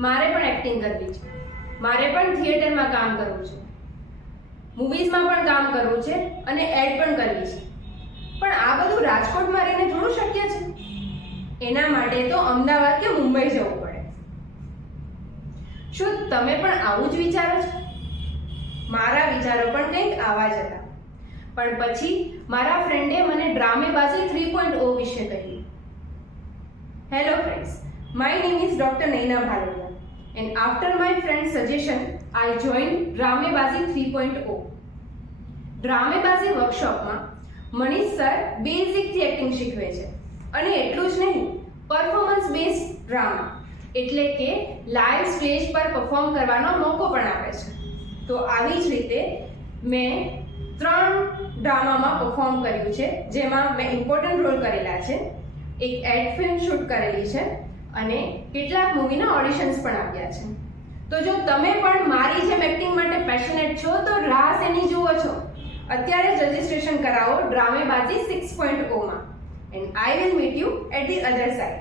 મારે પણ એક્ટિંગ કરવી છે. મારે પણ થિયેટરમાં કામ કરવું છે. મૂવીઝમાં પણ કામ કરવું છે અને એડ પણ કરવી છે. પણ આ બધું રાજકોટમાં રહીને થોડું શક્ય છે? એના માટે તો અમદાવાદ કે મુંબઈ જવું પડે. શું તમે પણ આવું જ વિચારો છો? મારા વિચારો પણ કંઈક આવા જ હતા. પણ પછી મારા ફ્રેન્ડે મને ડ્રામેબાજી થ્રી પોઈન્ટ ઓ વિશે કહ્યું. Hello friends my name is Dr. Naina Bhalodiya and after my friend suggestion I joined Dramebazi three point O Dramebazi વર્કશોપમાં મનીષ સર બેઝિકથી એક્ટિંગ શીખવે છે. અને એટલું જ નહીં પરફોર્મન્સ બેઝ ડ્રામા એટલે કે લાઈવ સ્ટેજ પર પરફોર્મ કરવાનો મોકો પણ આપે છે. તો આવી જ રીતે મેં ત્રણ ડ્રામામાં પરફોર્મ કર્યું છે, જેમાં મેં ઇમ્પોર્ટન્ટ રોલ કરેલા છે. એક એડ ફિલ્મ શૂટ કરેલી છે અને કેટલાક મૂવીના ઓડિશન્સ પણ આપ્યા છે. તો જો તમે પણ મારી જેમ એક્ટિંગ માટે પેશનેટ છો, તો રાહ એની જુઓ છો. અત્યારે જ રજીસ્ટ્રેશન કરાવો ડ્રામેબાજી સિક્સ પોઈન્ટ ઓમાં. And I will meet you at the other side